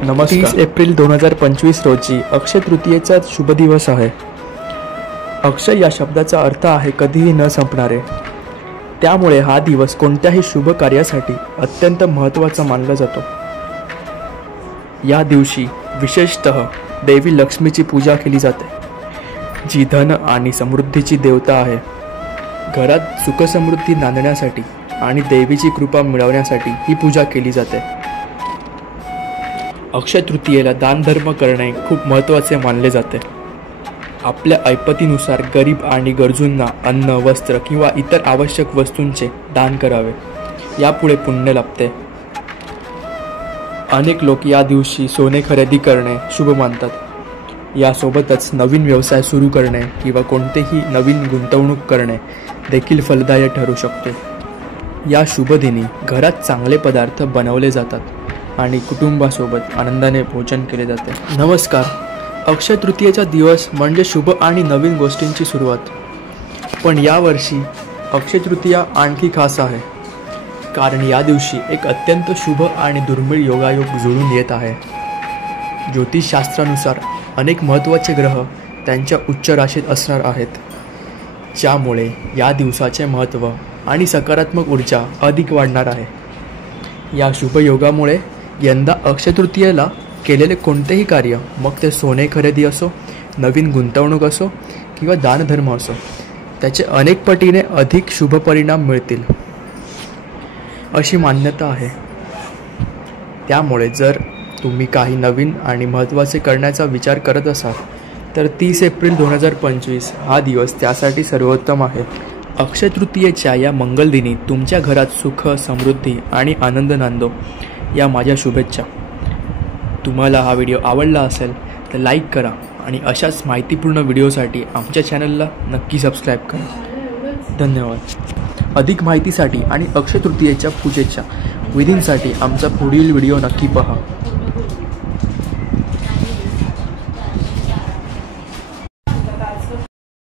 नमस्कार। 30 एप्रिल 2025 रोजी अक्षय तृतीयेचा शुभ दिवस आहे। अक्षय या शब्दाचा अर्थ आहे कधीही न संपणारे। त्यामुळे हा दिवस कोणत्याही शुभ कार्यासाठी अत्यंत महत्त्वाचा मानला जातो। या दिवशी विशेषतः देवी लक्ष्मीची पूजा केली जाते, जी धन आणि समृद्धीची देवता आहे। घरात सुखसमृद्धी नांदण्यासाठी आणि देवीची कृपा मिळवण्यासाठी ही पूजा केली जाते। अक्षय तृतीयेला दानधर्म करणे खूप महत्त्वाचे मानले जाते। आपल्या ऐपतीनुसार गरीब आणि गरजूंना अन्न, वस्त्र किंवा इतर आवश्यक वस्तूंचे दान करावे, यापुढे पुण्य लाभते। अनेक लोक या दिवशी सोने खरेदी करणे शुभ मानतात। यासोबतच नवीन व्यवसाय सुरू करणे किंवा कोणतेही नवीन गुंतवणूक करणे देखील फलदायी ठरू शकते। या शुभ दिनी घरात चांगले पदार्थ बनवले जातात आणि कुटुंबासोबत आनंदाने भोजन केले जाते। नमस्कार। अक्षय तृतीयेचा दिवस म्हणजे शुभ आणि नवीन गोष्टींची सुरुवात। पण यावर्षी अक्षय तृतीया आणखी खास आहे, कारण या दिवशी एक अत्यंत शुभ आणि दुर्मिळ योगायोग जुळून येत आहे। ज्योतिषशास्त्रानुसार अनेक महत्त्वाचे ग्रह त्यांच्या उच्च राशीत असणार आहेत, ज्यामुळे या दिवसाचे महत्त्व आणि सकारात्मक ऊर्जा अधिक वाढणार आहे। या शुभ योगामुळे यंदा अक्षय तृतीयेला केलेले कोणतेही कार्य, मग ते सोने खरेदी असो, नवीन गुंतवणूक असो किंवा दानधर्म असो, त्याचे अनेक पटीने अधिक शुभ परिणाम मिळतील अशी मान्यता आहे। त्यामुळे जर तुम्ही काही नवीन आणि महत्त्वाचे करण्याचा विचार करत असाल तर 30 एप्रिल 2025 हा दिवस त्यासाठी सर्वोत्तम आहे। अक्षय तृतीयेच्या या मंगलदिनी तुमच्या घरात सुख, समृद्धी आणि आनंद नांदो, या माझ्या शुभेच्छा। तुम्हाला हा व्हिडिओ आवडला असेल तर लाईक करा आणि अशाच माहितीपूर्ण व्हिडिओसाठी आमच्या चॅनलला नक्की सबस्क्राईब करा। धन्यवाद। अधिक माहितीसाठी आणि अक्षय तृतीयेच्या पूजेच्या विधींसाठी आमचा पुढील व्हिडिओ नक्की पहा।